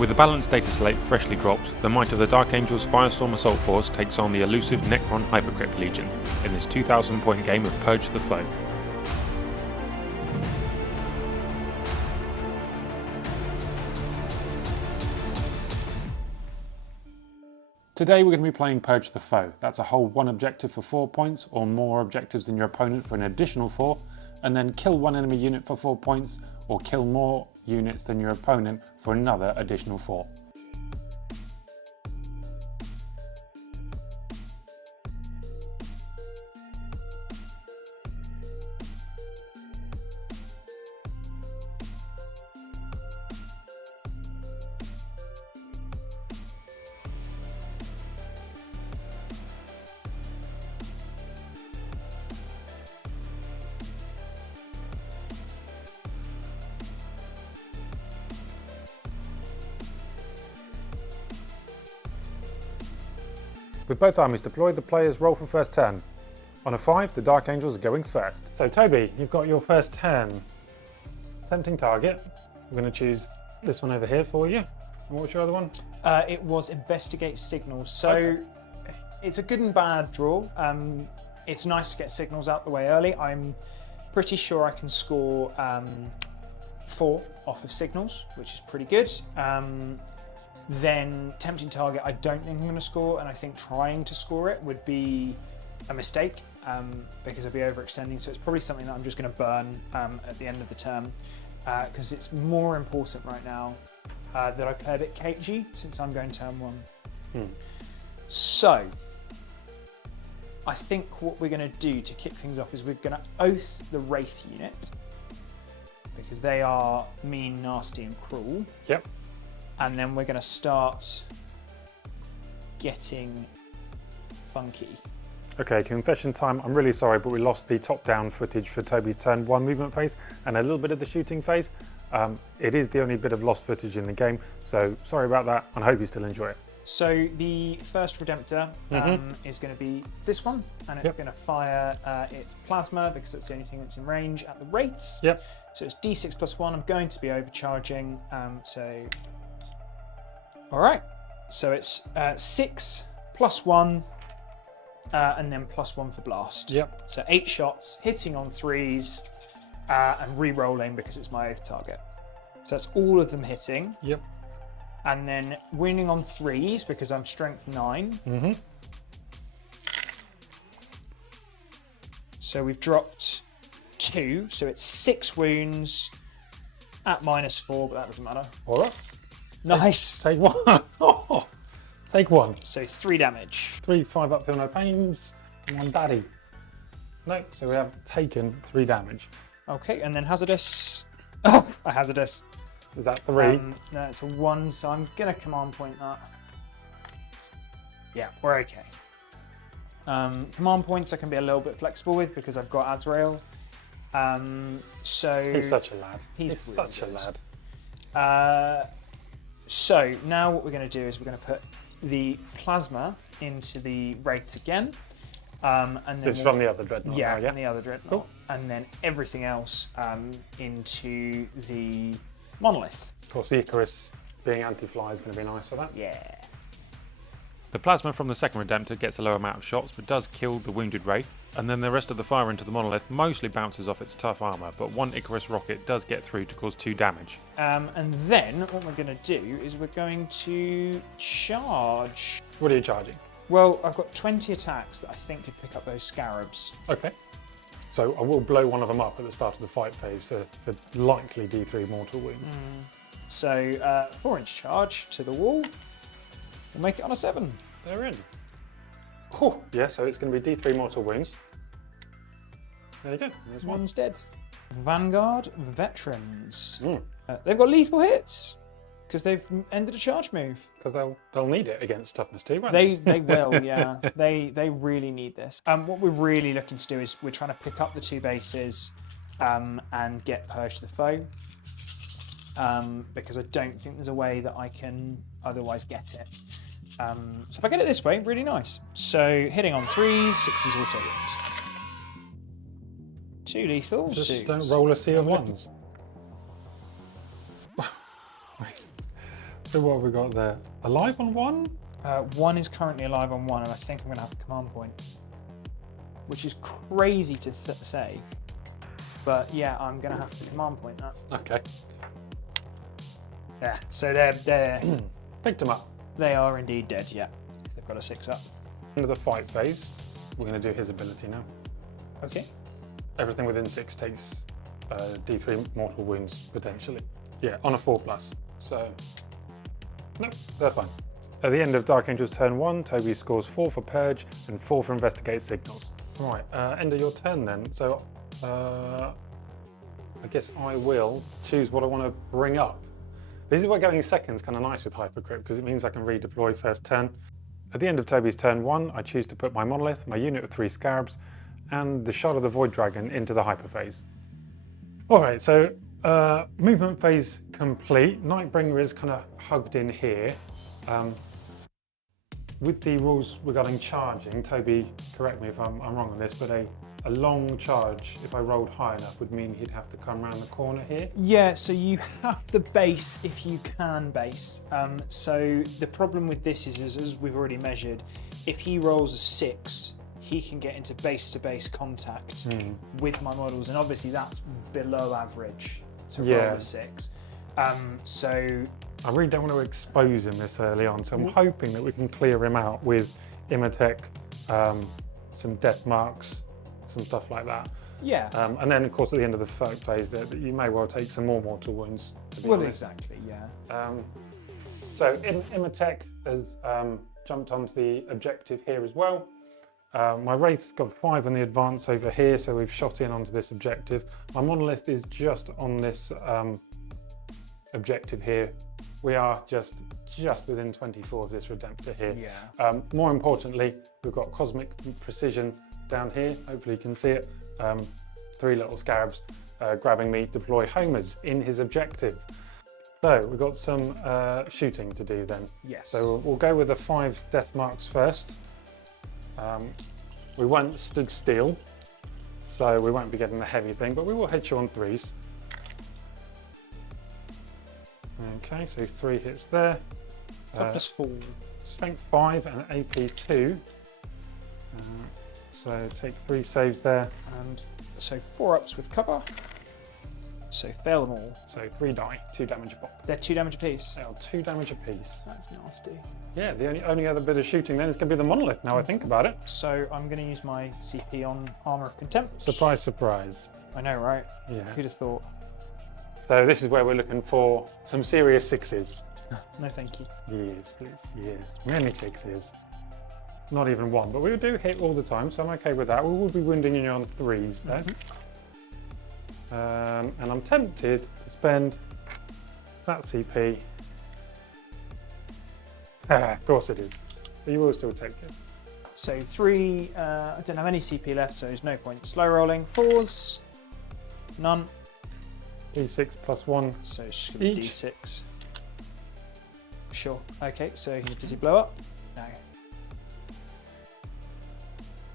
With the balanced data slate freshly dropped, the might of the Dark Angels Firestorm Assault Force takes on the elusive Necron Hypercrypt Legion in this 2,000 point game of Purge the Foe. Today we're going to be playing Purge the Foe. That's a hold one objective for 4 points, or more objectives than your opponent for an additional 4, and then kill one enemy unit for 4 points, or kill more units than your opponent for another additional 4. With both armies deployed, the players roll for first turn. On a 5, the Dark Angels are going first. So Toby, you've got your first turn. Tempting target. I'm going to choose this one over here for you. And what was your other one? It was Investigate Signals. So It's a good and bad draw. It's nice to get signals out the way early. I'm pretty sure I can score 4 off of signals, which is pretty good. Then Tempting Target, I don't think I'm going to score, and I think trying to score it would be a mistake because I'd be overextending. So it's probably something that I'm just going to burn at the end of the term because it's more important right now that I play a bit cagey since I'm going turn 1. So I think what we're going to do to kick things off is we're going to Oath the Wraith unit because they are mean, nasty, and cruel. Yep. And then we're going to start getting funky. Okay, confession time. I'm really sorry, but we lost the top-down footage for Toby's turn 1 movement phase and a little bit of the shooting phase. It is the only bit of lost footage in the game, so sorry about that, and I hope you still enjoy it. So the first Redemptor is going to be this one, and it's going to fire its plasma because that's the only thing that's in range at the rates. Yep. So it's D6 plus 1. I'm going to be overcharging, all right, so it's 6 plus 1 and then plus 1 for blast. Yep. So 8 shots, hitting on 3s and re-rolling because it's my oath target. So that's all of them hitting. Yep. And then winning on 3s because I'm strength 9. So we've dropped 2, so it's 6 wounds at -4, but that doesn't matter. All right. Nice. Take 1. Take 1. So 3 damage. 3 5 uphill, no pains, and 1 daddy. No, so we have taken 3 damage. Okay, and then hazardous. Oh, a hazardous. Is that 3? No, it's a 1, so I'm gonna command point that. Yeah, we're okay. Command points I can be a little bit flexible with because I've got Azrael. So He's such a lad. He's really such good. a lad. So now what we're going to do is we're going to put the plasma into the rates again. And then This is from the other dreadnought. Yeah, now, yeah? the other dreadnought. Cool. And then everything else into the monolith. Of course, the Icarus being anti-fly is going to be nice for that. Yeah. The plasma from the second Redemptor gets a low amount of shots, but does kill the wounded Wraith. And then the rest of the fire into the monolith mostly bounces off its tough armour, but 1 Icarus rocket does get through to cause 2 damage. And then what we're going to do is we're going to charge. What are you charging? Well, I've got 20 attacks that I think could pick up those scarabs. Okay. So I will blow one of them up at the start of the fight phase for likely D3 mortal wounds. So 4-inch charge to the wall. We'll make it on a 7. They're in. Oh, yeah, so it's going to be D3 mortal wounds. There you go. There's one. One's dead. Vanguard Veterans. They've got lethal hits because they've ended a charge move. Because they'll need it against toughness 2, won't they? They will, yeah. They really need this. What we're really looking to do is we're trying to pick up the 2 bases and get Purge the Foe. Because I don't think there's a way that I can otherwise get it. So if I get it this way, really nice. So hitting on 3s, 6s auto hit. 2 lethal. Just don't roll a sea of 1s. So what have we got there? Alive on 1? One is currently alive on 1, and I think I'm going to have the command point, which is crazy to say. But yeah, I'm going to have to command point that. Okay. Yeah, so they're Picked them up. they are indeed dead, yeah. If they've got a 6 up. End of the fight phase, we're going to do his ability now. Okay. Everything within 6 takes D3 mortal wounds, potentially. Yeah, on a 4+. So, nope, they're fine. At the end of Dark Angel's turn 1, Toby scores 4 for Purge and 4 for Investigate Signals. Right, end of your turn then. So, I guess I will choose what I want to bring up. This is where going second is kind of nice with Hypercrypt, because it means I can redeploy first turn. At the end of Toby's turn 1, I choose to put my Monolith, my unit of 3 Scarabs, and the Shard of the Void Dragon into the Hyper phase. Alright, so movement phase complete. Nightbringer is kind of hugged in here. With the rules regarding charging, Toby, correct me if I'm wrong on this, but a long charge, if I rolled high enough, would mean he'd have to come around the corner here. Yeah, so you have to base if you can base. So the problem with this is, as we've already measured, if he rolls a 6, he can get into base-to-base contact with my models, and obviously that's below average to roll a 6. So I really don't want to expose him this early on, so I'm hoping that we can clear him out with Imotekh, some death marks, some stuff like that. yeah, And then, of course, at the end of the fight phase, that you may well take some more mortal wounds, to be honest. exactly, yeah. So Imotekh has jumped onto the objective here as well. My Wraith's got 5 on the advance over here, so we've shot in onto this objective. My Monolith is just on this objective here. We are just within 24 of this Redemptor here. Yeah. More importantly, we've got Cosmic Precision down here. Hopefully you can see it. 3 little Scarabs grabbing me, deploy homers in his objective. So we've got some shooting to do then. Yes. So we'll go with the 5 death marks first. We won't stood still, so we won't be getting the heavy thing, but we will hit you on 3s. Okay, so 3 hits there. Toughness 4. Strength 5 and AP 2. So take 3 saves there. And so 4 ups with cover. So fail them all. So 3 die, 2 damage a pop. They're 2 damage apiece. They are 2 damage apiece. That's nasty. Yeah, the only other bit of shooting then is going to be the Monolith, now I think about it. So I'm going to use my CP on Armour of Contempt. Surprise, surprise. I know, right? Yeah. Who'd have thought? So this is where we're looking for some serious 6s. No, thank you. Yes, please. Yes, many 6s. Not even 1, but we do hit all the time, so I'm okay with that. We will be wounding you on 3s though. And I'm tempted to spend that CP. Of course it is. But you will still take it. So 3, I don't have any CP left, so there's no point. Slow rolling. 4s. None. D6 plus 1. So it's just going to be D6. Sure. Okay, so does he blow up? No.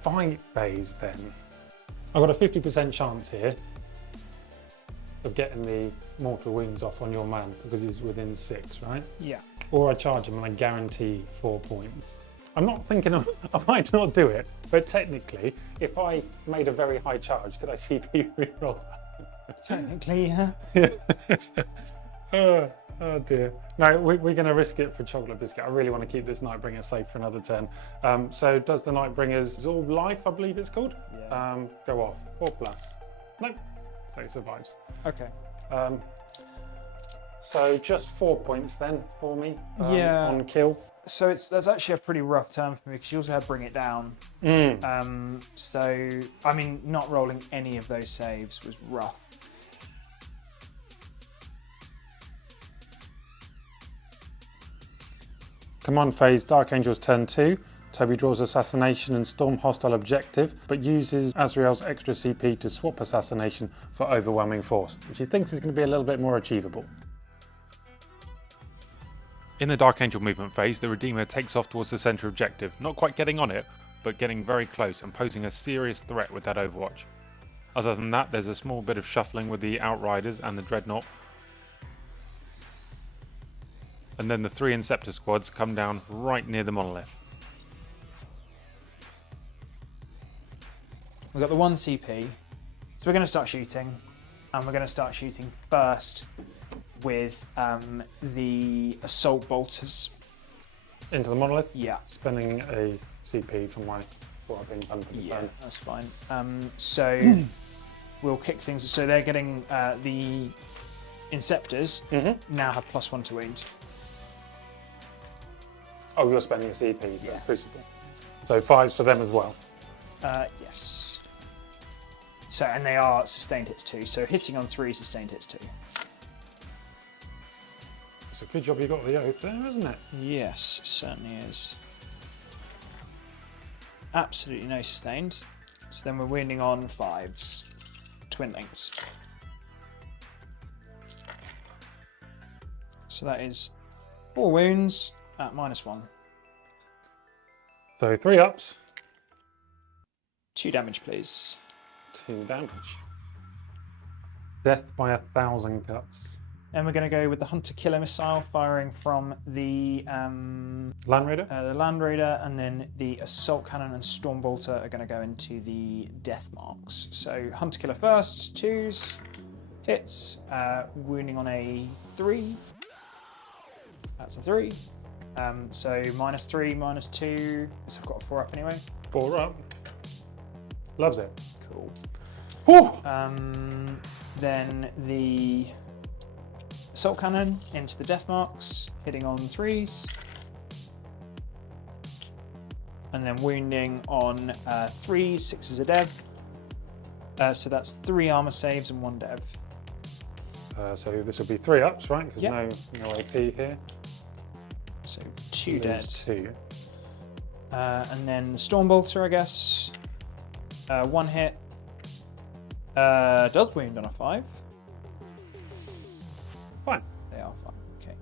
Fight phase then. I've got a 50% chance here of getting the mortal wounds off on your man because he's within 6, right? Yeah. Or I charge him and I guarantee 4 points. I'm not thinking I might not do it, but technically, if I made a very high charge, could I CP reroll that? Technically, yeah. Oh dear. No, we're going to risk it for Chocolate Biscuit. I really want to keep this Nightbringer safe for another turn. So does the Nightbringer's Absorb Life, I believe it's called, go off? 4+. Nope. So he survives. Okay. So just 4 points then for me on kill. So that's actually a pretty rough turn for me because you also had Bring It Down. So, I mean, not rolling any of those saves was rough. Command phase, Dark Angel's turn 2. Toby draws Assassination and Storm hostile objective, but uses Azrael's extra CP to swap Assassination for Overwhelming Force, which he thinks is going to be a little bit more achievable. In the Dark Angel movement phase, the Redeemer takes off towards the centre objective, not quite getting on it, but getting very close and posing a serious threat with that Overwatch. Other than that, there's a small bit of shuffling with the Outriders and the Dreadnought. and then the 3 Inceptor squads come down right near the monolith. We've got the 1 CP, so we're going to start shooting, and we're going to start shooting first with the assault bolters. Into the monolith? Yeah. Spending a CP from what I've been done for the turn. That's fine. So we'll kick things. So they're getting the Inceptors now have +1 to wound. Oh, you're spending a CP for Yeah. Crucible. So 5s for them as well. Yes. So, and they are sustained hits too. So hitting on 3 sustained hits too. It's a good job you got the oath there, isn't it? Yes, certainly is. Absolutely no sustained. So then we're wounding on 5s. Twin links. So that is 4 wounds at -1. So 3 ups, 2 damage, please. 2 damage. Death by 1,000 cuts. And we're going to go with the Hunter Killer missile firing from the Land Raider? Land Raider, and then the Assault Cannon and Storm Bolter are going to go into the death marks. So Hunter Killer first, 2s, hits, wounding on a 3. That's a 3. So -3, -2. So I've got a 4 up anyway. 4 up. Loves it. Cool. Whew. Then the Assault Cannon into the death marks, hitting on 3s. And then wounding on 3s, 6s a dev. So that's 3 armor saves and 1 dev. So this will be 3 ups, right? Because Yep. no AP here. So 2 dead. 2. And then the Storm Bolter, I guess. 1 hit. Does wound on a 5. Fine. They are fine. Okay.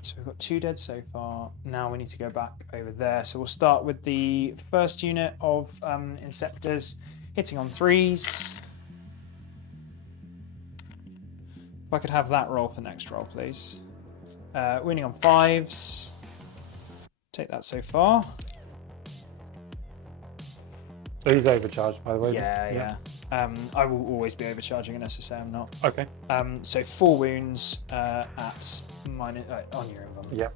So we've got 2 dead so far. Now we need to go back over there. So we'll start with the first unit of Inceptors, hitting on 3s. If I could have that roll for the next roll, please. Wounding on 5s. Take that so far. So he's overcharged, by the way. Yeah. I will always be overcharging unless I say I'm not. Okay. So 4 wounds at minus on your invulnerability. Yep.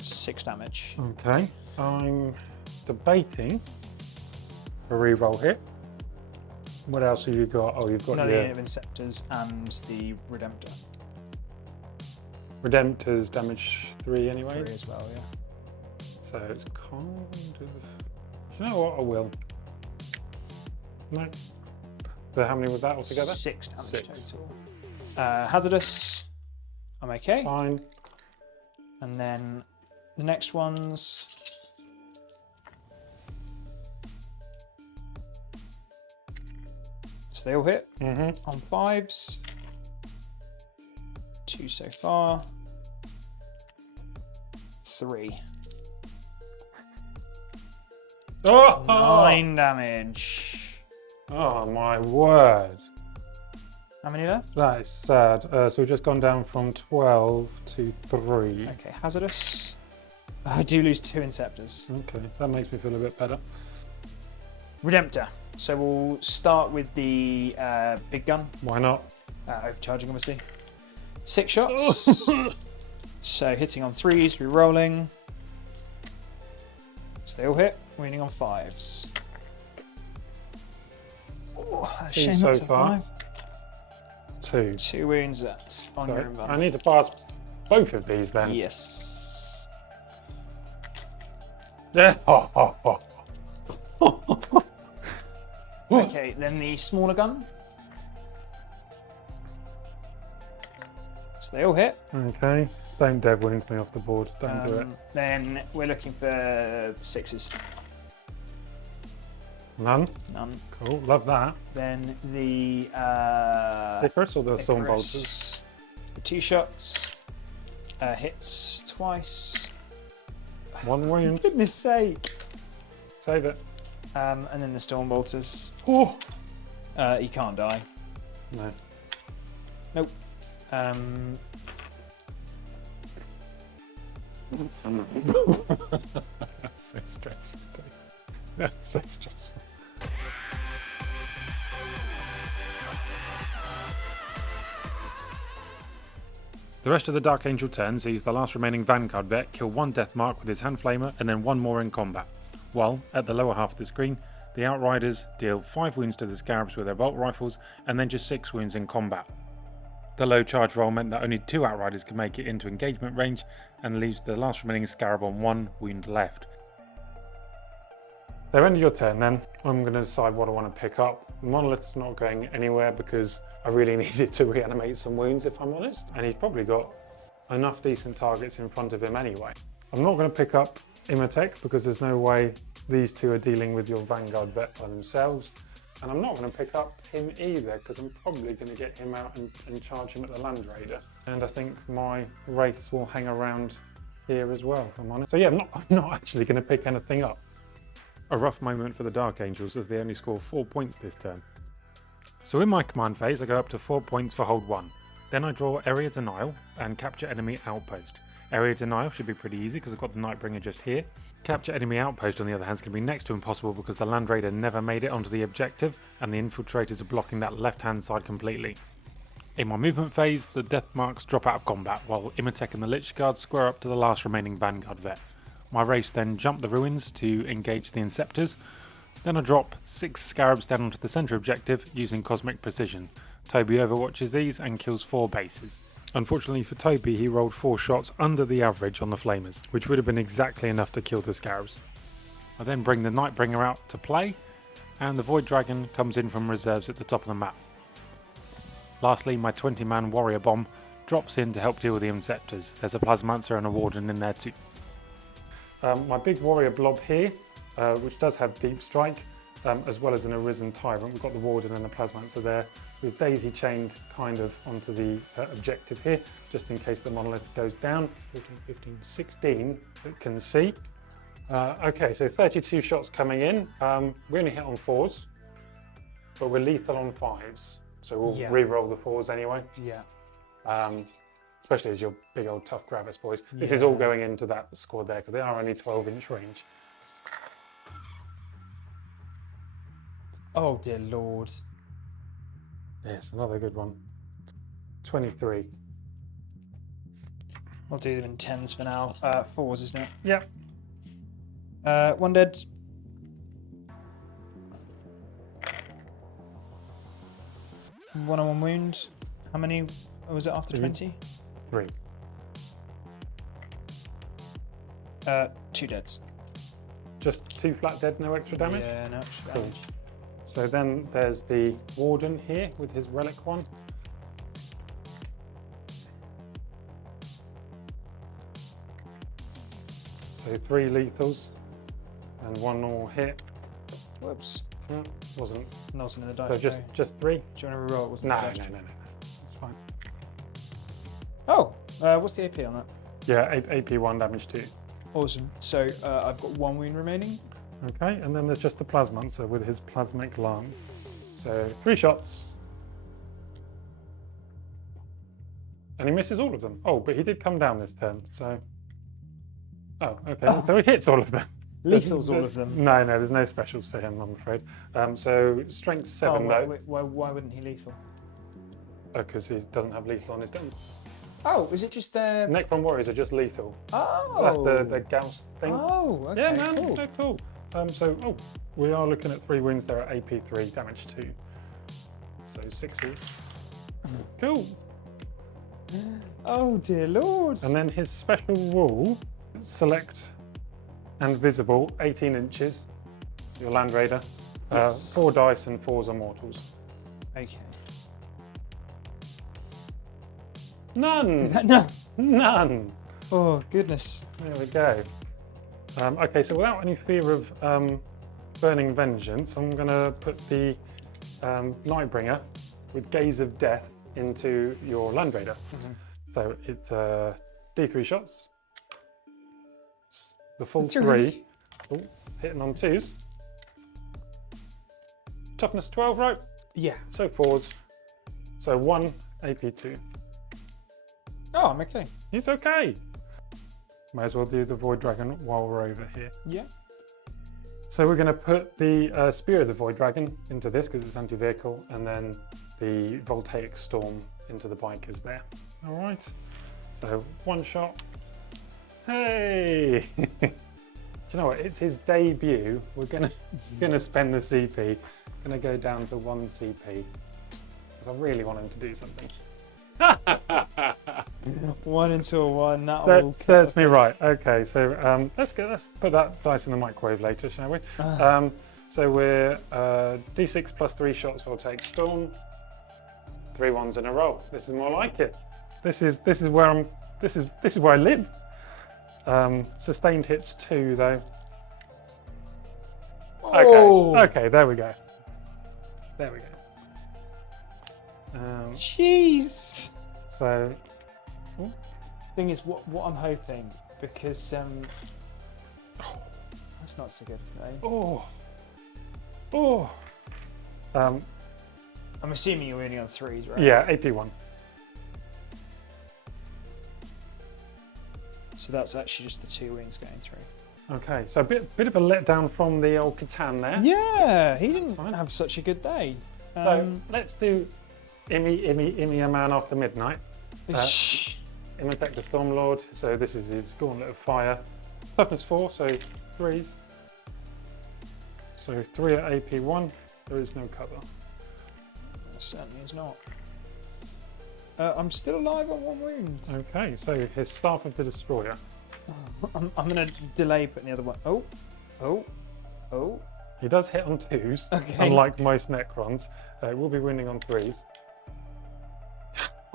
6 damage. Okay. I'm debating a reroll hit. What else have you got? Oh, you've got Another your unit of Inceptors and the Redemptor. Redemptor's damage 3 anyway. 3 as well, yeah. So it's kind of... Do you know what? I will. No. So how many was that altogether? 6 damage 6. total. Hazardous. I'm okay. Fine. And then the next ones. So they all hit on 5s. 2 so far. 3. Oh! 9 damage. Oh my word. How many left? That is sad. So we've just gone down from 12 to 3. Okay, hazardous. I do lose 2 Inceptors. Okay, that makes me feel a bit better. Redemptor. So we'll start with the big gun. Why not? Overcharging, obviously. 6 shots. So hitting on 3s, re-rolling. So they all hit. Wounding on 5s. Oh, shame so that's a far. 5. 2. 2 wounds at on your So I invulnerability. need to pass both of these then. Yes. Yeah. Okay, then the smaller gun. So they all hit. Okay. Don't dev wound me off the board. Don't do it. Then we're looking for 6s. None. None. Cool. Love that. Then the Icarus or the Storm Icarus, Bolters? 2 shots. Hits twice. 1 wound. Goodness sake. Save it. And then the Storm Bolters. Oh. He can't die. No. Nope. That's so stressful. That's so stressful. The rest of the Dark Angel turn sees the last remaining Vanguard vet kill one death mark with his hand flamer and then one more in combat, while at the lower half of the screen the Outriders deal 5 wounds to the Scarabs with their bolt rifles and then just 6 wounds in combat. The low charge roll meant that only 2 Outriders could make it into engagement range and leaves the last remaining Scarab on 1 wound left. So end of your turn then, I'm going to decide what I want to pick up. Monolith's not going anywhere because I really needed to reanimate some wounds if I'm honest, and he's probably got enough decent targets in front of him anyway. I'm not going to pick up Imotekh because there's no way these two are dealing with your Vanguard vet by themselves, and I'm not going to pick up him either because I'm probably going to get him out and charge him at the Land Raider, and I think my Wraiths will hang around here as well if I'm honest. So yeah, I'm not actually going to pick anything up. A rough moment for the Dark Angels as they only score 4 points this turn. So in my command phase I go up to 4 points for hold 1. Then I draw Area Denial and capture enemy outpost. Area Denial should be pretty easy because I've got the Nightbringer just here. Capture enemy outpost on the other hand is going to be next to impossible because the Land Raider never made it onto the objective and the infiltrators are blocking that left hand side completely. In my movement phase the death marks drop out of combat while Imotekh and the Lich Guard square up to the last remaining Vanguard vet. My race then jump the ruins to engage the Inceptors. Then I drop 6 Scarabs down onto the centre objective using Cosmic Precision. Toby overwatches these and kills 4 bases. Unfortunately for Toby, he rolled 4 shots under the average on the Flamers, which would have been exactly enough to kill the Scarabs. I then bring the Nightbringer out to play, and the Void Dragon comes in from reserves at the top of the map. Lastly, my 20-man Warrior Bomb drops in to help deal with the Inceptors. There's a Plasmancer and a Warden in there too. My big warrior blob here, which does have deep strike, as well as an Arisen Tyrant. We've got the Warden and the Plasmancer there. We've daisy chained kind of onto the objective here, just in case the monolith goes down. 14, 15, 16 that can see. Okay, so 32 shots coming in. We only hit on 4s, but we're lethal on 5s. So we'll re-roll the 4s anyway. Yeah. Especially as your big old tough Gravis boys. This is all going into that squad there because they are only 12-inch range. Oh dear Lord. Yes, another good one. 23. I'll do them in 10s for now. 4s, isn't it? Yep. 1 dead. One wound. How many was it after 20? 3. 2 deads. Just 2 flat dead, no extra damage? Yeah, no extra Cool. damage. So then there's the Warden here with his Relic one. So 3 lethals and 1 normal hit. Whoops. Wasn't. Not in the dice. So just 3? Do you want to reroll? It wasn't No, the dice. no. That's fine. Oh, what's the AP on that? Yeah, AP 1 damage 2. Awesome. So I've got 1 wound remaining. Okay, and then there's just the Plasmancer with his Plasmic Lance. So 3 shots. And he misses all of them. Oh, but he did come down this turn, so... Oh, okay, so he hits all of them. Lethals all of them. No, there's no specials for him, I'm afraid. So strength 7 though. Wait, why wouldn't he lethal? Because he doesn't have lethal on his guns. Oh, is it just their... Necron warriors are just lethal. Oh! That's the gauss thing. Oh, okay, yeah, man, cool. no, cool. We are looking at 3 wounds there at AP 3, damage 2. So 6s. Cool. Oh dear Lord. And then his special rule, select and visible 18 inches, your Land Raider. Yes. 4 dice and 4s are mortals. Okay. None! Is that no? None! Oh goodness. There we go. Okay, so without any fear of burning vengeance, I'm going to put the Nightbringer with Gaze of Death into your Land Raider. So it's D3 shots. The full 3. Oh, hitting on 2s. Toughness 12, right? Yeah. So 4s. So 1 AP2. Oh, I'm okay. He's okay. Might as well do the Void Dragon while we're over here. Yeah. So we're going to put the Spear of the Void Dragon into this because it's anti-vehicle, and then the Voltaic Storm into the bikers there. All right. So 1 shot. Hey! Do you know what? It's his debut. We're gonna spend the CP. Gonna go down to 1 CP because I really want him to do something. 1 into a 1. That serves me right. Okay, so let's put that dice in the microwave later, shall we? So we're D6 plus 3 shots will take Storm. 3 ones in a row. This is more like it. This is where I'm. This is where I live. Sustained hits 2 though. Oh. Okay, there we go. There we go. Jeez. So, Thing is, what I'm hoping, because that's not so good. No? I'm assuming you're only on 3s, right? Yeah, AP1. So that's actually just the 2 wings going through. Okay, so a bit of a letdown from the old Catan there. Yeah, he didn't have such a good day. So let's do Immy a man after midnight. Imotekh the Stormlord. So this is his Gauntlet of Fire. Toughness 4, so 3s. So 3 at AP1. There is no cover. Certainly is not. I'm still alive on 1 wound. Okay, so his Staff of the Destroyer. I'm going to delay putting the other one. Oh. He does hit on 2s, Okay. unlike most Necrons. It will be winning on 3s.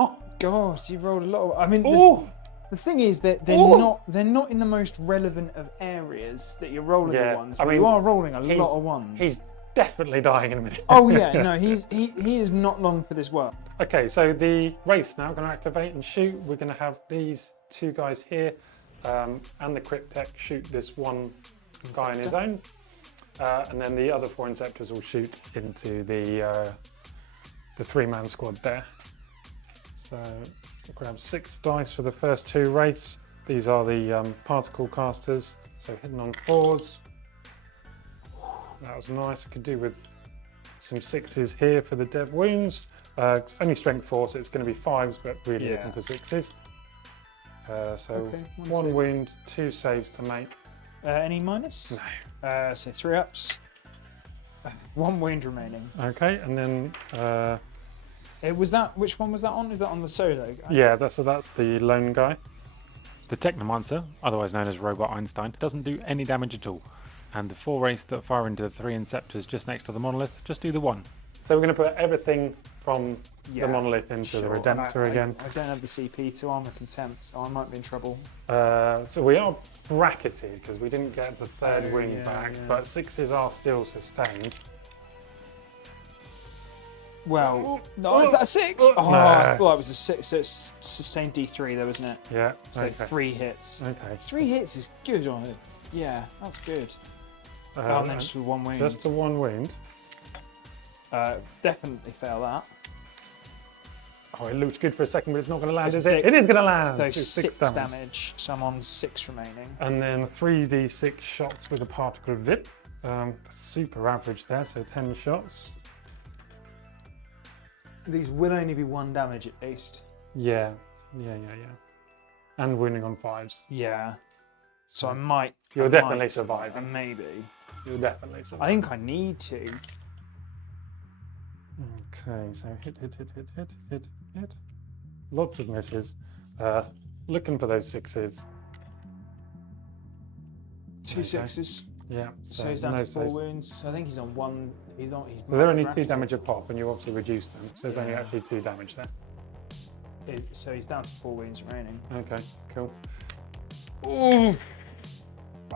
Oh God, you rolled a lot. I mean, Oh! the thing is that they're not in the most relevant of areas that you're rolling the ones. But you are rolling a lot of 1s. He's definitely dying in a minute. Oh yeah, no, he is not long for this work. Okay, so the Wraith's now going to activate and shoot. We're going to have these 2 guys here, and the Cryptek shoot this 1 guy in his own, and then the other 4 Inceptors will shoot into the 3-man squad there. So we'll grab 6 dice for the first 2 Wraiths. These are the particle casters, so hitting on 4s. That was nice. Could do with some 6s here for the dev wounds. Only strength 4, so it's going to be 5s, but really looking for 6s. So 1 wound, 2 saves to make. Any minus? No. So 3 ups. 1 wound remaining. Okay, and then which one was that on? Is that on the solo guy? yeah, that's the lone guy. The Technomancer, otherwise known as Robot Einstein, doesn't do any damage at all. And the 4 Wraiths that fire into the 3 Inceptors just next to the Monolith just do the 1. So we're going to put everything from the Monolith into the Redemptor again. I don't have the CP to Armor Contempt, so I might be in trouble. So we are bracketed because we didn't get the 3rd wound back, but 6s are still sustained. Well, no, is that a 6? Oh, No. I thought it was a 6. So it's sustained D3 though, isn't it? Yeah. So Okay. 3 hits. Okay. 3 hits is good on it. Yeah, that's good. And then just with 1 wound. Just the 1 wound. Definitely fail that. Oh, it looks good for a second, but it's not going to land, is it? It is going to land. So It's 6 damage. So I'm on 6 remaining. And then 3d6 shots with a particle VIP. Super average there, so 10 shots. These will only be 1 damage at least. Yeah. And wounding on 5s. Yeah. So I might. You'll definitely survive. Maybe. You'll definitely survive. I think I need to. Okay, so hit. Lots of misses. Looking for those 6s. 2 6s. Yeah. So he's down to 4 wounds. So I think he's on 1. He's So they're only 2 damage a pop, and you obviously reduce them. So there's only actually 2 damage there. So he's down to 4 wounds remaining. Okay, cool. Ooh.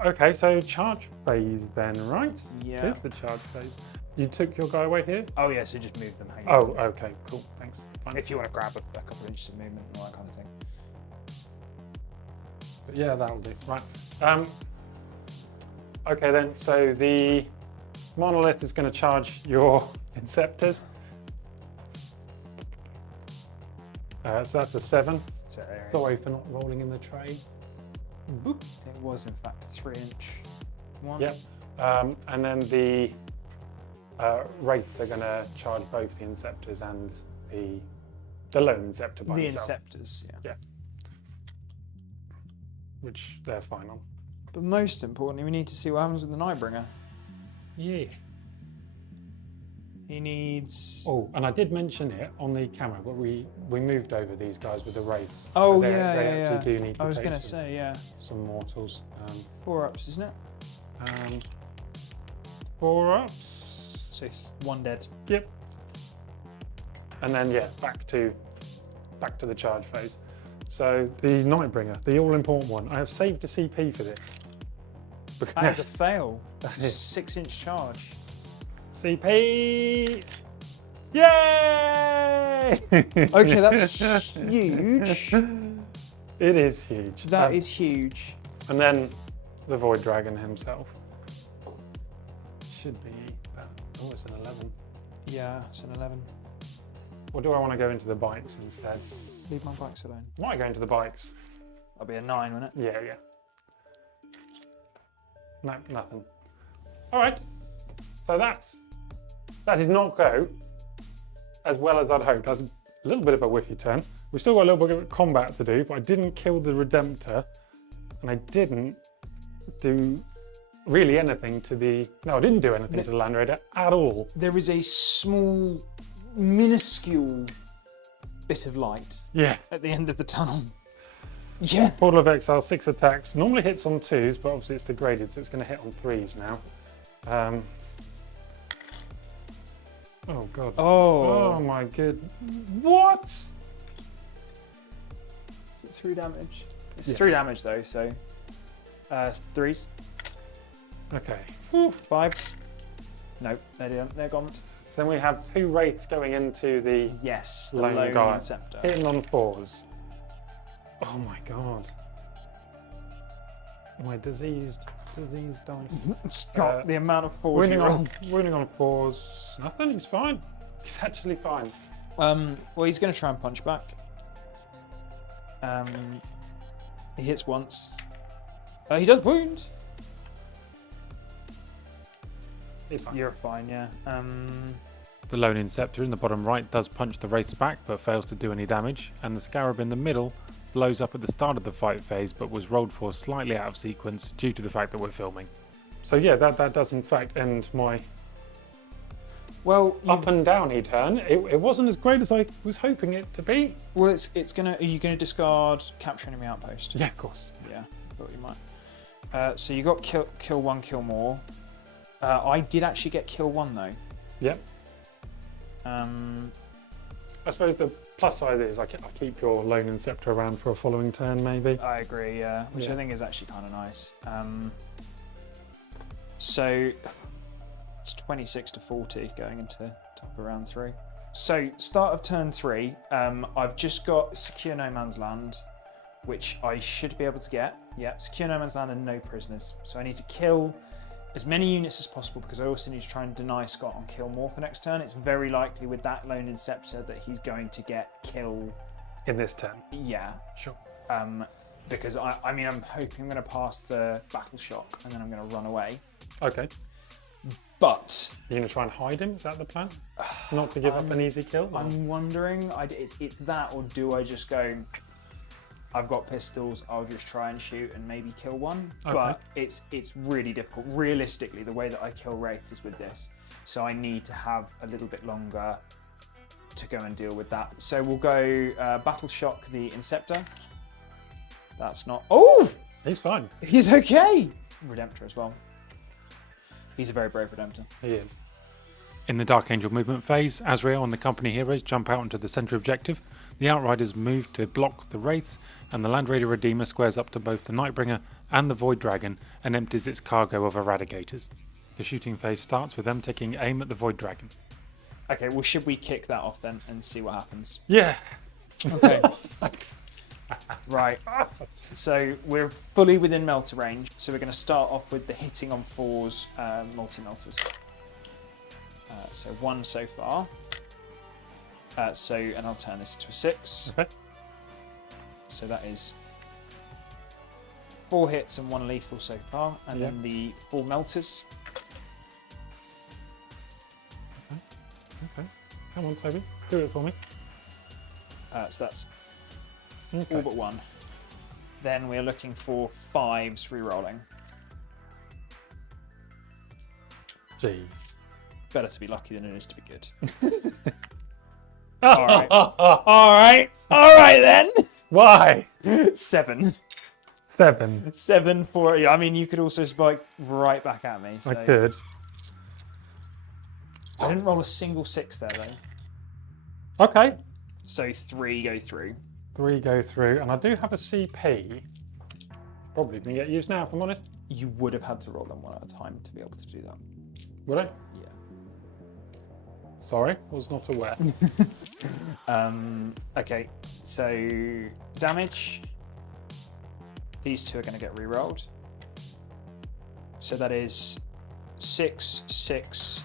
Okay, so charge phase then, right? Yeah. It is the charge phase. You took your guy away here? Oh yeah, so just move them. Hang Oh, okay, cool, thanks. Fine. If you want to grab a couple of inches of movement and all that kind of thing. But yeah, that'll do. Right. Okay then, so the Monolith is going to charge your Inceptors. So that's a 7. So Sorry for not rolling in the tray. Boop. it was in fact a 3-inch one. Yep. And then the wraiths are going to charge both the Inceptors and the lone Inceptor by The himself. Inceptors, yeah. Yeah. Which they're fine on. But most importantly, we need to see what happens with the Nightbringer. Yeah. He needs... Oh, and I did mention it on the camera, but we moved over these guys with the wraiths. Oh, So they actually do need to I was take going to say, yeah. some mortals. 4 ups, isn't it? 4 ups. So 1 dead. Yep. And then yeah, back to the charge phase. So the Nightbringer, the all-important one. I have saved a CP for this. That is a fail. That's a 6-inch charge. CP! Yay! Okay, that's huge. It is huge. That is huge. And then the Void Dragon himself. Should be about, oh, it's an 11. Yeah, it's an 11. Or do I want to go into the bikes instead? Leave my bikes alone. I might go into the bikes. That'll be a 9, won't it? Yeah, yeah. No, nothing. All right. So that did not go as well as I'd hoped. That's a little bit of a whiffy turn. We've still got a little bit of combat to do, but I didn't kill the Redemptor, and I didn't do really anything to the... No, I didn't do anything to the Land Raider at all. There is a small, minuscule bit of light Yeah. at the end of the tunnel. Yeah. Portal of Exile, 6 attacks. Normally hits on 2s, but obviously it's degraded, so it's going to hit on 3s now. Oh, God. Oh. Oh, my good... What? 3 damage. It's Yeah. 3 damage though, so 3s, Okay. 5s. Nope, they're gone. So then we have 2 wraiths going into the Yes, the lone lone guy, Inceptor. hitting on 4s. Oh my god. My diseased dice. Scott, the amount of 4s you roll. Winning on 4s. Nothing, he's fine. He's actually fine. Well, he's going to try and punch back. He hits once. He does wound. He's fine. You're fine, yeah. The lone Inceptor in the bottom right does punch the wraiths back, but fails to do any damage, and the Scarab in the middle blows up at the start of the fight phase, but was rolled for slightly out of sequence due to the fact that we're filming. So yeah, that does in fact end my up and downy turn. It wasn't as great as I was hoping it to be. Well, it's gonna. Are you gonna discard capture enemy outpost? Yeah, of course. Yeah, thought you might. So you got kill 1, kill more. I did actually get kill 1 though. Yep. I suppose the plus side is I keep your lone Inceptor around for a following turn, maybe. I agree, yeah, which I think is actually kind of nice. So it's 26 to 40 going into top of round 3. So start of turn 3, I've just got secure no man's land, which I should be able to get. Yeah, secure no man's land and no prisoners. So I need to kill as many units as possible because I also need to try and deny Scott on kill more for next turn. It's very likely with that lone Inceptor that he's going to get kill In this turn. Yeah. Sure. Because I mean, I'm hoping I'm going to pass the battle shock and then I'm going to run away. Okay. But You're going to try and hide him? Is that the plan? Not to give up an easy kill? Or? I'm wondering, it's that, or do I just go, I've got pistols, I'll just try and shoot and maybe kill 1? Okay. But it's really difficult. Realistically, the way that I kill wraiths is with this. So I need to have a little bit longer to go and deal with that. So we'll go battle shock the Inceptor. That's not... Oh! He's fine. He's okay! Redemptor as well. He's a very brave Redemptor. He is. In the Dark Angel movement phase, Azrael and the company heroes jump out into the centre objective, the Outriders move to block the Wraiths, and the Land Raider Redeemer squares up to both the Nightbringer and the Void Dragon and empties its cargo of Eradicators. The shooting phase starts with them taking aim at the Void Dragon. Okay, well, should we kick that off then and see what happens? Yeah! Okay. Right. So we're fully within melter range, so we're going to start off with the hitting on 4s multi-melters. So 1 so far. And I'll turn this into a 6. Okay. So that is 4 hits and 1 lethal so far, and then the 4 melters. Okay. Come on, Toby. Do it for me. So that's all but 1. Then we're looking for 5s re-rolling. Jeez. Better to be lucky than it is to be good. All right. All right then. Why? 7. 7. 7 for... Yeah, I mean, you could also spike right back at me. So. I could. I didn't roll a single 6 there, though. Okay. So 3 go through. 3 go through, and I do have a CP. Probably can get used now, if I'm honest. You would have had to roll them one at a time to be able to do that. Would I? Yeah. Sorry, was not aware. Okay, so damage. These 2 are going to get re-rolled. So that is 6, 6,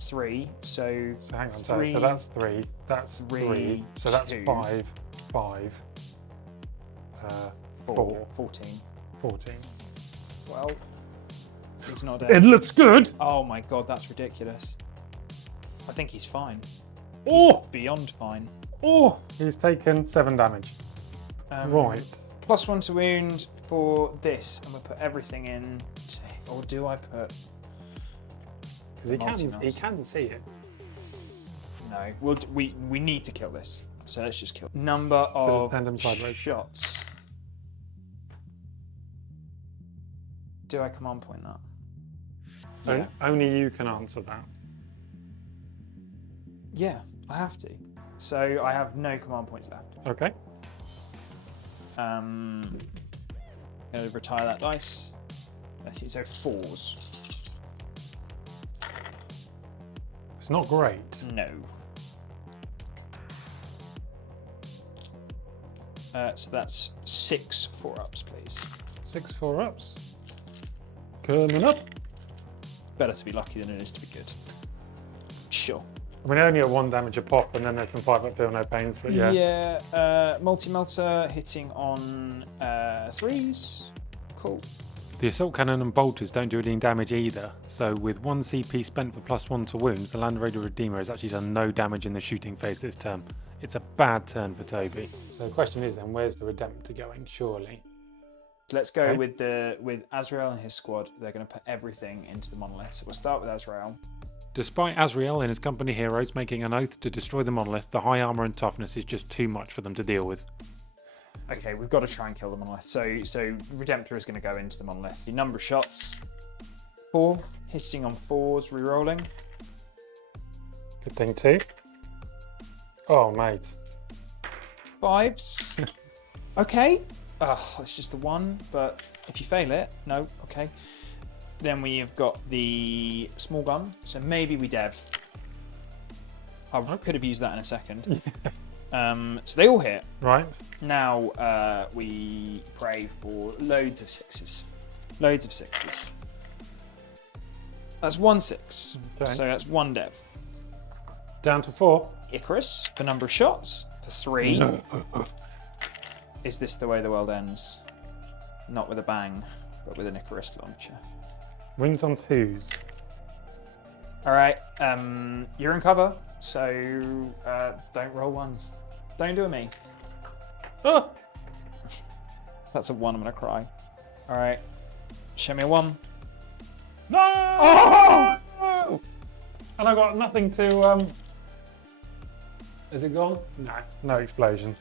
3. So hang on, so that's 3. That's 3. So that's 2, 5. 5. 4. 14. 14. Well, he's not dead. It looks good. Oh my god, that's ridiculous. I think he's fine. Oh! He's beyond fine. Oh! He's taken 7 damage. Right. +1 to wound for this, and we'll put everything in. Or do I put? Because he can see it. No, we need to kill this. So let's just kill. Number of shots. Do I command point that? Yeah. Only you can answer that. Yeah, I have to. So I have no command points left. Okay. Going to retire that dice. Let's see, so 4s. It's not great. No. So that's 6 4-ups, please. 6 4-ups. Coming up. Better to be lucky than it is to be good. Sure. I mean, only at 1 damage a pop, and then there's some 5-up feel no pains, but yeah. Yeah, multi-melter hitting on 3s. Cool. The assault cannon and bolters don't do any damage either, so with 1 CP spent for +1 to wounds, the Land Raider Redeemer has actually done no damage in the shooting phase this turn. It's a bad turn for Toby. So the question is then, where's the Redemptor going, surely? Let's go with Azrael and his squad. They're going to put everything into the monolith. So we'll start with Azrael. Despite Azrael and his company heroes making an oath to destroy the monolith, the high armor and toughness is just too much for them to deal with. Okay, we've got to try and kill the monolith. So Redemptor is going to go into the monolith. The number of shots, 4, hitting on 4s, re-rolling. Good thing 2. Oh, mate. 5s. Okay. It's just the 1, but if you fail it, no, okay. Then we have got the small gun, so maybe we dev. I could have used that in a second. So they all hit. Right. Now we pray for loads of 6s. Loads of 6s. That's 1 6. Okay. So that's 1 dev. Down to 4. Icarus, the number of shots, for 3. Is this the way the world ends? Not with a bang, but with an Icarus launcher. Wings on 2s. All right, you're in cover, so don't roll 1s. Don't do a me. Oh! That's a 1, I'm gonna cry. All right, show me a 1. No! Oh! And I got nothing to, Is it gone? No. No explosion.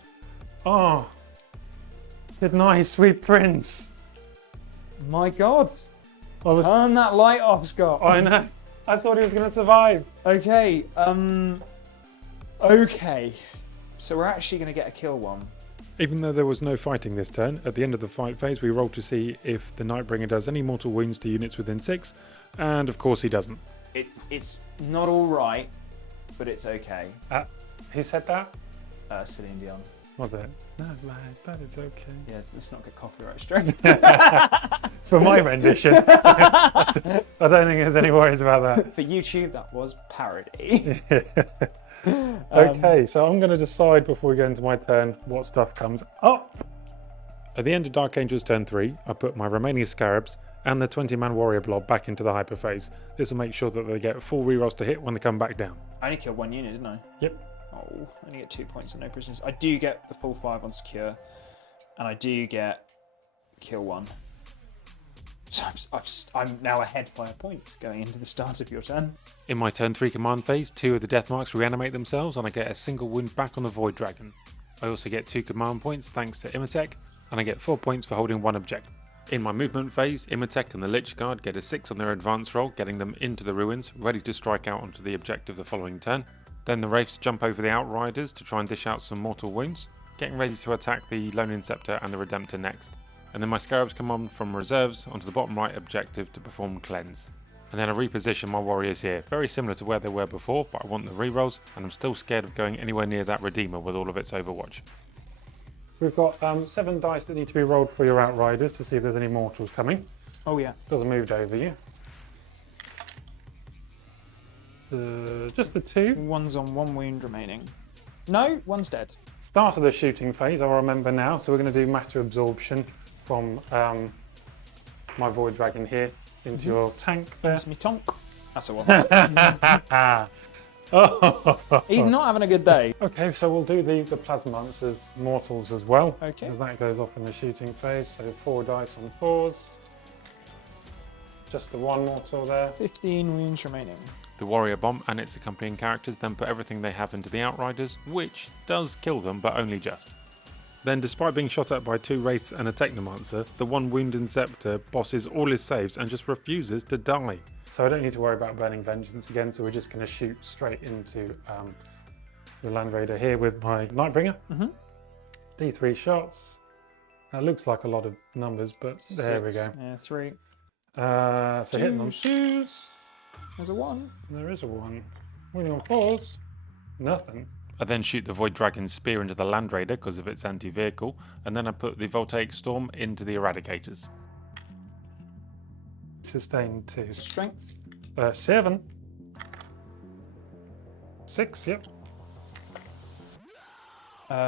Oh! Good night, sweet prince. My God! I was... Turn that light off, Scott. I know. I thought he was going to survive. Okay, okay. So we're actually going to get a kill 1. Even though there was no fighting this turn, at the end of the fight phase we roll to see if the Nightbringer does any mortal wounds to units within 6, and of course he doesn't. It's not all right, but it's okay. Who said that? Celine Dion. Was it? It's not right, but it's okay. Yeah, let's not get copyright straight. For my rendition. I don't think there's any worries about that. For YouTube, that was parody. Okay, so I'm going to decide before we go into my turn what stuff comes up. At the end of Dark Angel's turn 3, I put my remaining Scarabs and the 20-man warrior blob back into the hyper phase. This will make sure that they get full rerolls to hit when they come back down. I only killed 1 unit, didn't I? Yep. Oh, I only get 2 points and no prisoners. I do get the full 5 on secure, and I do get kill 1. So I'm now ahead by a point going into the start of your turn. In my turn 3 command phase, 2 of the death marks reanimate themselves and I get a single wound back on the Void Dragon. I also get 2 command points thanks to Imotekh, and I get 4 points for holding 1 objective. In my movement phase, Imotekh and the Lich Guard get a 6 on their advance roll, getting them into the ruins, ready to strike out onto the objective the following turn. Then the Wraiths jump over the Outriders to try and dish out some mortal wounds, getting ready to attack the Lone Inceptor and the Redemptor next. And then my Scarabs come on from reserves onto the bottom right objective to perform Cleanse. And then I reposition my warriors here, very similar to where they were before, but I want the rerolls, and I'm still scared of going anywhere near that Redeemer with all of its Overwatch. We've got 7 dice that need to be rolled for your Outriders to see if there's any mortals coming. Oh yeah. Doesn't moved over you. Just the 2. 1's on 1 wound remaining. No, 1's dead. Start of the shooting phase, I'll remember now. So we're going to do matter absorption from my Void Dragon here into your tank there. That's me tonk. That's a 1. Oh. He's not having a good day. Okay, so we'll do the Plasmancers mortals as well. Okay. As that goes off in the shooting phase. So 4 dice on 4s. Just the 1 mortal there. 15 wounds remaining. The Warrior Bomb and its accompanying characters then put everything they have into the Outriders, which does kill them, but only just. Then, despite being shot at by 2 Wraiths and a Technomancer, the 1 Wound Inceptor bosses all his saves and just refuses to die. So I don't need to worry about Burning Vengeance again, so we're just going to shoot straight into the Land Raider here with my Nightbringer. D3 shots. That looks like a lot of numbers, but there we go. Yeah, 3. So hitting on 2s. There's a 1. There is a 1. Winning on 4s. Nothing. I then shoot the Void Dragon's spear into the Land Raider because of its anti-vehicle, and then I put the Voltaic Storm into the Eradicators. Sustain 2. Strength. 7. 6, yep.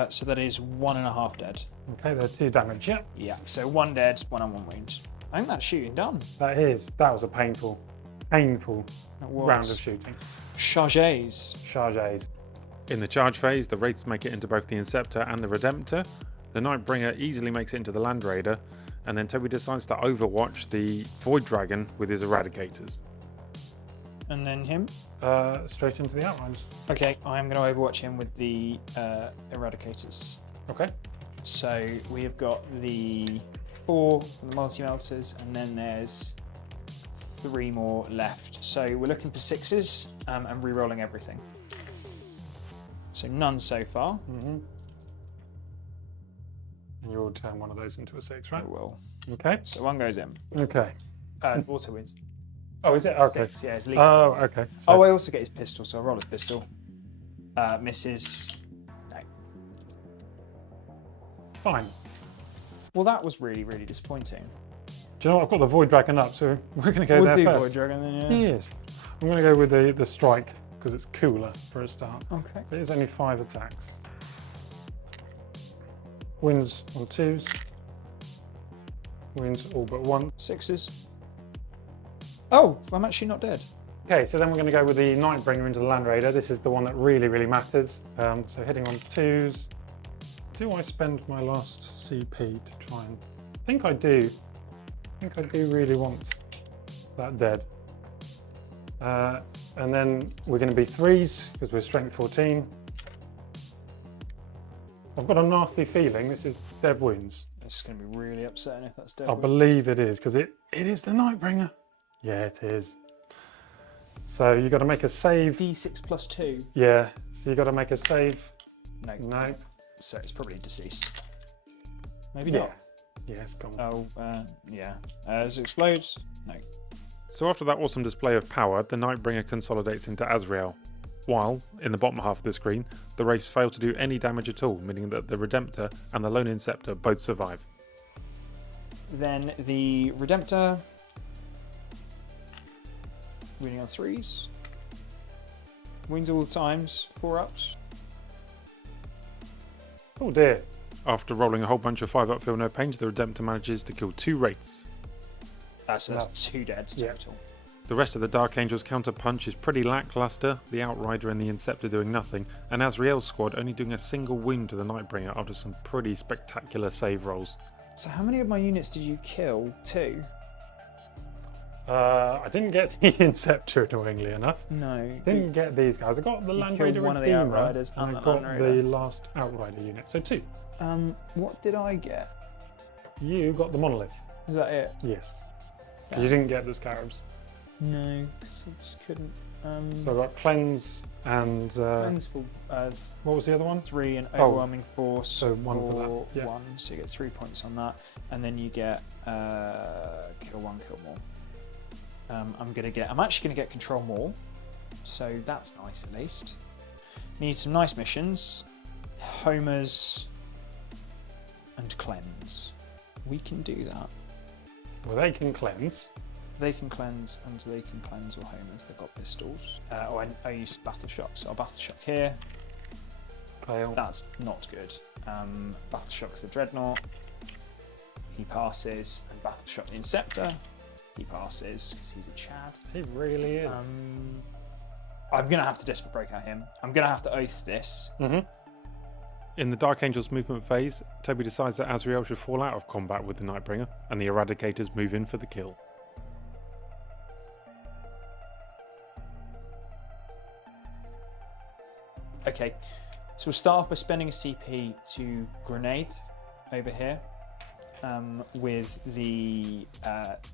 So that is 1.5 dead. Okay, they're 2 damage, yep. Yeah, so 1 dead, 1 on 1 wound. I think that's shooting done. That was a painful round of shooting. Charges. In the charge phase, the Wraiths make it into both the Inceptor and the Redemptor. The Nightbringer easily makes it into the Land Raider, and then Toby decides to overwatch the Void Dragon with his Eradicators. And then him? Straight into the Outriders. Okay, I'm going to overwatch him with the Eradicators. Okay. So we have got the 4 from the multi-melters, and then there's 3 more left. So we're looking for 6s and re-rolling everything. So none so far. And you'll turn one of those into a 6, right? I will. Okay. So 1 goes in. Okay. Auto wins. Oh, is it? Okay. 6, yeah, it's legal. Oh, okay. So, Oh, I also get his pistol, so I roll his pistol. Misses. No. fine. Well, that was really, really disappointing. Do you know what? I've got the Void Dragon up, so we're going to go there first. Void Dragon then, yeah. He is. I'm going to go with the strike because it's cooler for a start. Okay. It is only 5 attacks. Wins on 2s. Wins all but 1. 6s. Oh, I'm actually not dead. Okay, so then we're going to go with the Nightbringer into the Land Raider. This is the one that really, really matters. So hitting on 2s. Do I spend my last CP to try and... I think I do. I think I do really want that dead. And then we're going to be 3s because we're strength 14. I've got a nasty feeling this is dead wounds. It's going to be really upsetting if that's dead. I believe it is because it is the Nightbringer. Yeah, it is. So you got to make a save. D6 plus 2. Yeah, so you got to make a save. No. No. So it's probably deceased. Maybe Yeah. not. Yeah, it's gone. Oh, yeah. Does it explode? No. So after that awesome display of power, the Nightbringer consolidates into Azrael, while, in the bottom half of the screen, the Wraiths fail to do any damage at all, meaning that the Redemptor and the Lone Inceptor both survive. Then the Redemptor, winning on 3s. Wounds all the times, 4-ups. Oh dear. After rolling a whole bunch of 5-up feel no pains, the Redemptor manages to kill 2 wraiths. So that's 2 dead total. The rest of the Dark Angel's counter punch is pretty lackluster, the Outrider and the Inceptor doing nothing, and Azrael's squad only doing a single wound to the Nightbringer after some pretty spectacular save rolls. So how many of my units did you kill? 2? I didn't get the Inceptor, annoyingly enough. No. Didn't get these guys. I got the Land Raider one of the Redeemer, Outriders and I got the last Outrider unit, so 2. What did I get? You got the Monolith. Is that it? Yes. Yeah. You didn't get the Scarabs. No, because I just couldn't. So I got Cleanse and... Cleanseful. What was the other one? 3 and Overwhelming Force. So 1 for that. Yeah. 1, so you get 3 points on that. And then you get Kill 1, Kill More. I'm actually gonna get Control More. So that's nice at least. Need some nice missions. Homers and Cleanse. We can do that. Well, they can cleanse. They can cleanse, and they can cleanse or homers. They've got pistols. I use battle shock, so I'll battle shock here. Fail. That's not good. Battle shock the Dreadnought. He passes, and battle shock the Inceptor. He passes because he's a Chad. He really is. I'm gonna have to desperate break out him. I'm gonna have to oath this. In the Dark Angel's movement phase, Toby decides that Azrael should fall out of combat with the Nightbringer, and the Eradicators move in for the kill. Okay, so we'll start off by spending a CP to grenade over here with the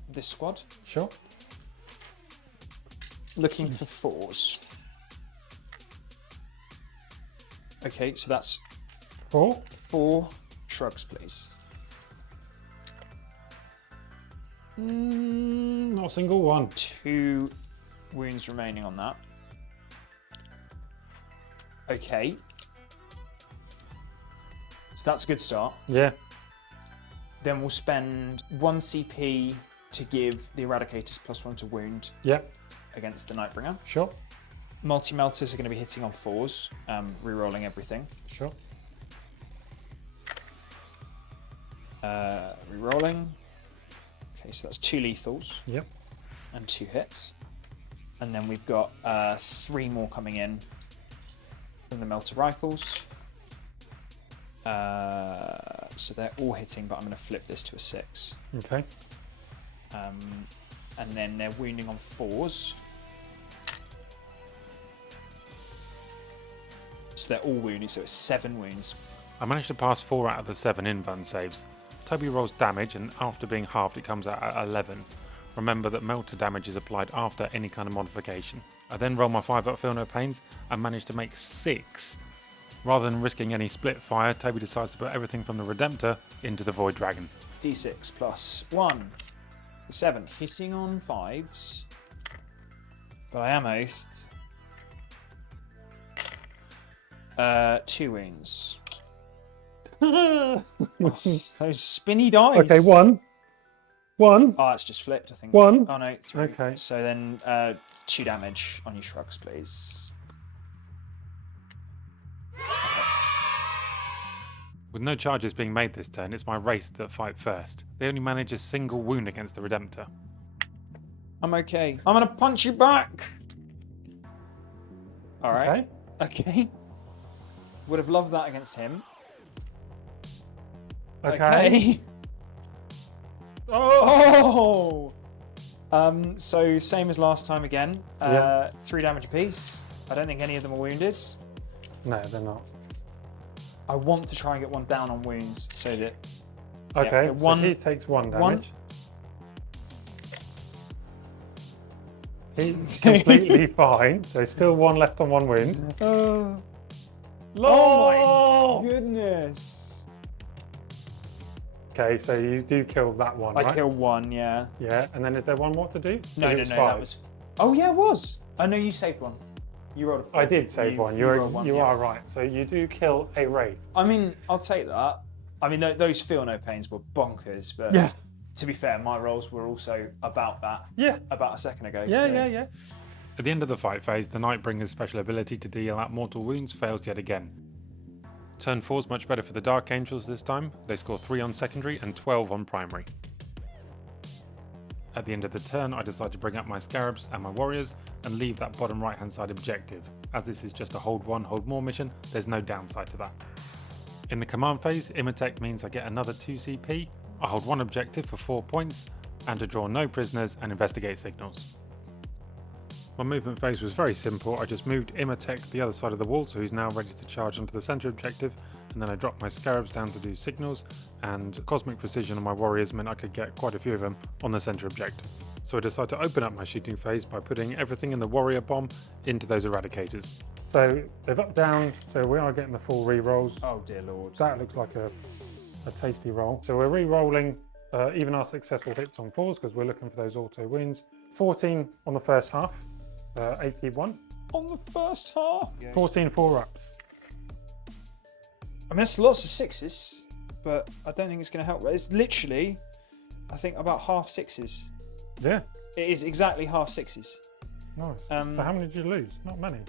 this squad. Sure. Looking for 4s. Okay, so that's 4. 4 shrugs, please. Not a single one. 2 wounds remaining on that. Okay. So that's a good start. Yeah. Then we'll spend 1 CP to give the Eradicators +1 to wound Yep. against the Nightbringer. Sure. Multi-melters are going to be hitting on 4s, re-rolling everything. Sure. Re-rolling. Okay, so that's 2 lethals. Yep. And 2 hits. And then we've got 3 more coming in from the melter rifles. So they're all hitting, but I'm going to flip this to a 6. Okay. And then they're wounding on 4s. So they're all wounded, so it's 7 wounds. I managed to pass 4 out of the 7 invuln saves. Toby rolls damage, and after being halved, it comes out at 11. Remember that melter damage is applied after any kind of modification. I then roll my 5-up feel no pains and manage to make 6. Rather than risking any split fire, Toby decides to put everything from the Redemptor into the Void Dragon. D6 plus 1. 7. Hitting on 5s. But I am oathed. 2 wounds. Those spinny dice. Okay, 1. 1. Oh, it's just flipped, I think. 1. Oh no, 3. Okay. So then 2 damage on your shrugs, please. With no charges being made this turn, it's my wraiths that fight first. They only manage a single wound against the Redemptor. I'm okay. I'm gonna punch you back. All right. Okay. Would have loved that against him. Okay. Oh. So same as last time again. 3 damage apiece. I don't think any of them are wounded. No, they're not. I want to try and get one down on wounds so that. Okay, so so he takes 1 damage. He's completely fine, so still 1 left on 1 wound. Oh my goodness. Okay, so you do kill that one, right? I kill 1, yeah. Yeah, and then is there 1 more to do? No, that was. Oh yeah, it was. I know you saved 1. You rolled a 4. I did save 1. You are right. So you do kill a wraith. I mean, I'll take that. I mean, those feel no pains were bonkers, but to be fair, my rolls were also about that. Yeah. About a second ago. Yeah. At the end of the fight phase, the Nightbringer's special ability to deal out mortal wounds fails yet again. Turn 4 is much better for the Dark Angels this time. They score 3 on secondary and 12 on primary. At the end of the turn, I decide to bring up my Scarabs and my Warriors and leave that bottom right hand side objective. As this is just a hold 1, hold more mission, there's no downside to that. In the command phase, Imotekh means I get another 2 CP, I hold 1 objective for 4 points, and to draw no prisoners and investigate signals. My movement phase was very simple. I just moved Imotekh the other side of the wall, so he's now ready to charge onto the centre objective, and then I dropped my Scarabs down to do signals, and Cosmic Precision on my Warriors meant I could get quite a few of them on the centre objective. So I decided to open up my shooting phase by putting everything in the Warrior Bomb into those Eradicators. So they've up down, so we are getting the full re-rolls. Oh dear lord. That looks like a tasty roll. So we're re-rolling even our successful hits on 4s because we're looking for those auto wins. 14 on the first half. AP1 On the first half? 14 4-ups. I mean, it's lots of 6s, but I don't think it's going to help. It's literally, I think, about half 6s. Yeah. It is exactly half 6s. Nice. So how many did you lose? Not many.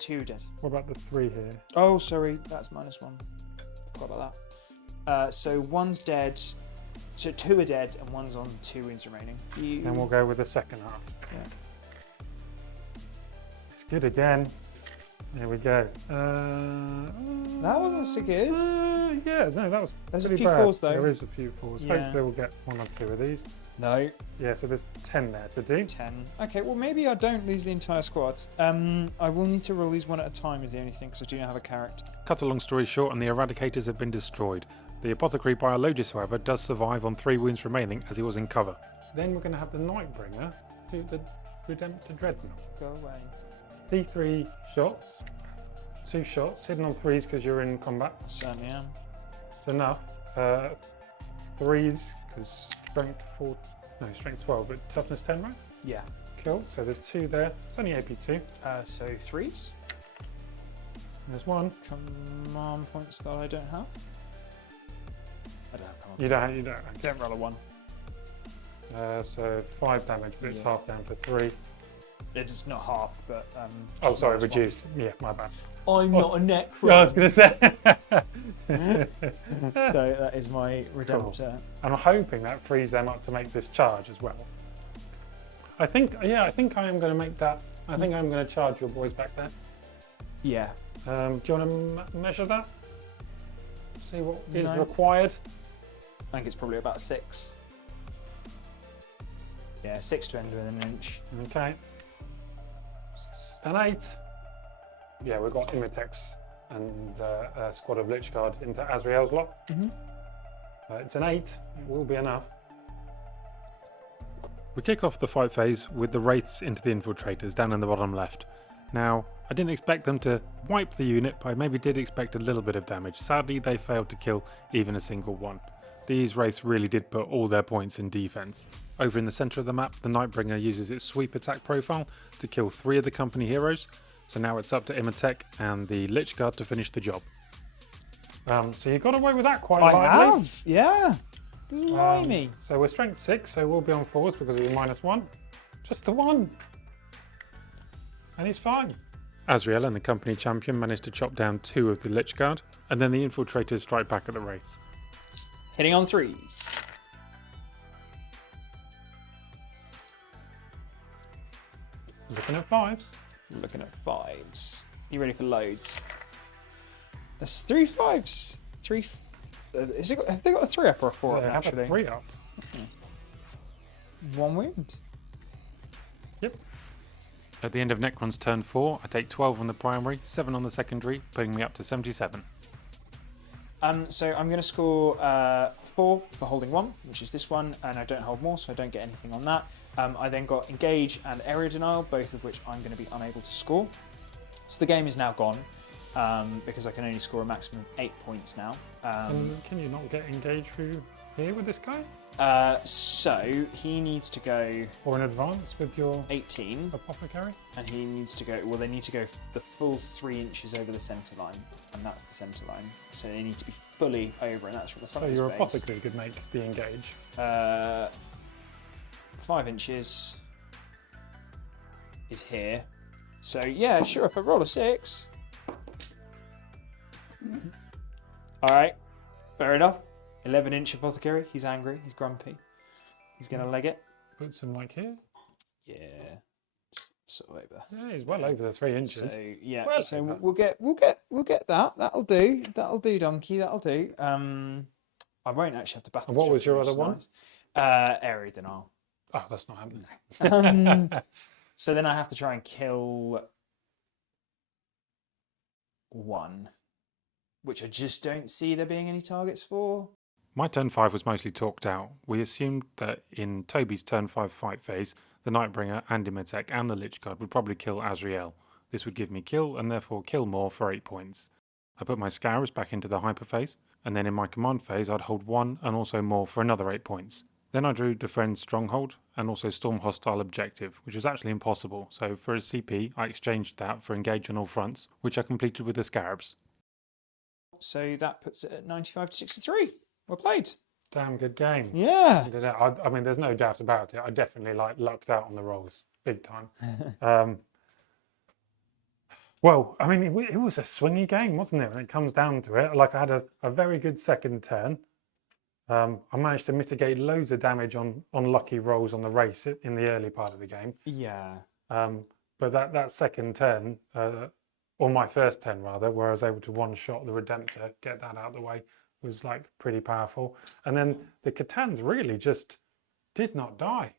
2 dead. What about the 3 here? Oh, sorry, that's -1. Forgot about that. So 1's dead, so 2 are dead, and 1's on 2 wounds remaining. Then we'll go with the second half. Yeah. It's good again. There we go. That wasn't so good. Yeah, no, that was There's a pretty few bad. 4s though. There is a few 4s. Yeah. Hopefully we'll get 1 or 2 of these. No. Yeah, so there's 10 there to do. 10. Okay, well maybe I don't lose the entire squad. I will need to roll these 1 at a time is the only thing, because I do not have a character. Cut a long story short, and the Eradicators have been destroyed. The Apothecary Biologist, however, does survive on 3 wounds remaining as he was in cover. Then we're going to have the Nightbringer do the Redemptor Dreadnought. Go away. D3 shots, 2 shots, hidden on 3s because you're in combat. Certainly am. It's enough. 3s because strength 12, but toughness 10, right? Yeah. Cool. So there's 2 there. It's only AP2. So 3s. There's 1. Command points that I don't have. I don't have command. You don't. Okay. Don't roll a 1. So 5 damage, but it's half down for 3. It's not half, but Oh, sorry, reduced. Yeah, my bad. I'm not a Necron. Yeah, I was going to say. So that is my Redemptor. Cool. I'm hoping that frees them up to make this charge as well. I think I am going to make that. I think I'm going to charge your boys back there. Yeah. Do you want to measure that? See what is No. required? I think it's probably about 6. Yeah, 6 to end within an inch. Okay. An 8. Yeah, we've got Imotek's and a squad of Lich Guard into Azrael's lot. It's an 8. It will be enough. We kick off the fight phase with the Wraiths into the Infiltrators down in the bottom left. Now, I didn't expect them to wipe the unit, but I maybe did expect a little bit of damage. Sadly, they failed to kill even a single one. These Wraiths really did put all their points in defense. Over in the centre of the map, the Nightbringer uses its sweep attack profile to kill 3 of the company heroes. So now it's up to Imotekh and the Lich Guard to finish the job. So you got away with that quite lightly. I have, yeah. Blimey. So we're strength 6, so we'll be on 4s because of the -1. Just the 1. And he's fine. Azrael and the company champion managed to chop down 2 of the Lich Guard, and then the Infiltrators strike back at the Wraiths. Hitting on 3s. Looking at 5s. Looking at 5s. You ready for loads? There's 3 5s. 3. Have they got a 3 up or a 4 up? They have Actually, a 3 up. 1 wound. Yep. At the end of Necron's turn 4, I take 12 on the primary, 7 on the secondary, putting me up to 77. So I'm going to score 4 for holding 1, which is this one, and I don't hold more, so I don't get anything on that. I then got Engage and Area Denial, both of which I'm going to be unable to score. So the game is now gone, because I can only score a maximum of 8 points now. Can you not get Engage through here with this guy? So he needs to go Or in advance with your 18, Apothecary? and he needs to go, well, they need to go the full 3 inches over the centre line, and that's the centre line. So they need to be fully over, and that's from the front So of your the space. Apothecary could make the Engage. 5 inches is here. So yeah, sure, if I roll a 6. Alright, fair enough. 11-inch Apothecary, he's angry, he's grumpy. He's going to leg it. Put some like here. Yeah, sort of over. Yeah, he's well over the 3 inches. So yeah, Well so over. we'll get that. That'll do. That'll do, donkey. That'll do. I won't actually have to battle. And what was your other one? Area denial. Oh, that's not happening. So then I have to try and kill 1, which I just don't see there being any targets for. My turn 5 was mostly talked out. We assumed that in Toby's turn 5 fight phase, the Nightbringer and Imotekh and the Lich Guard would probably kill Azrael. This would give me kill and therefore kill more for 8 points. I put my Scarabs back into the hyper phase, and then in my command phase I'd hold 1 and also more for another 8 points. Then I drew Defend Stronghold and also Storm Hostile Objective, which was actually impossible, so for a CP I exchanged that for Engage on all fronts, which I completed with the Scarabs. So that puts it at 95 to 63. Well played. Damn good game. Yeah. I mean, there's no doubt about it. I definitely lucked out on the rolls, big time. Well, I mean, it was a swingy game, wasn't it? When it comes down to it, like I had a very good second turn. I managed to mitigate loads of damage on lucky rolls on the race in the early part of the game. Yeah. But that second turn, or my first turn rather, where I was able to one-shot the Redemptor, get that out of the way, was like pretty powerful. And then the Catans really just did not die.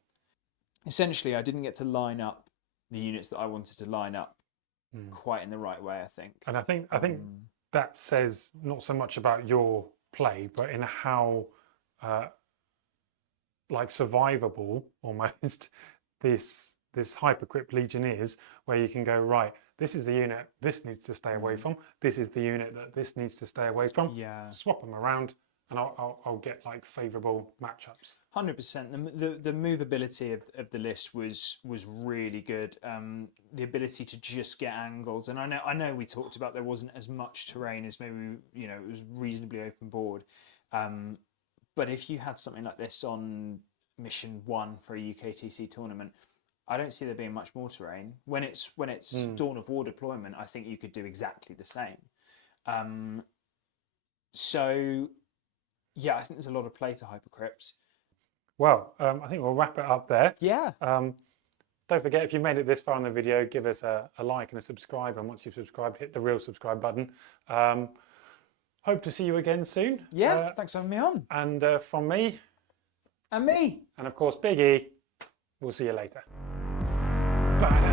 Essentially, I didn't get to line up the units that I wanted to line up quite in the right way, I think. And I think that says not so much about your play, but in how like survivable almost this Hypercrypt Legion is, where you can go, right, this is the unit this needs to stay away from, this is the unit that this needs to stay away from. Yeah. Swap them around and I'll get like favourable matchups. 100%. The movability of the list was really good. The ability to just get angles, and I know we talked about there wasn't as much terrain as maybe it was reasonably open board. But if you had something like this on mission 1 for a UKTC tournament, I don't see there being much more terrain. When it's Dawn of War deployment, I think you could do exactly the same. So yeah, I think there's a lot of play to Hypercrypt. Well, I think we'll wrap it up there. Yeah. Don't forget, if you made it this far in the video, give us a like and a subscribe. And once you've subscribed, hit the real subscribe button. Hope to see you again soon. Yeah, thanks for having me on. And from me. And me. And of course, Big E. We'll see you later. Bye.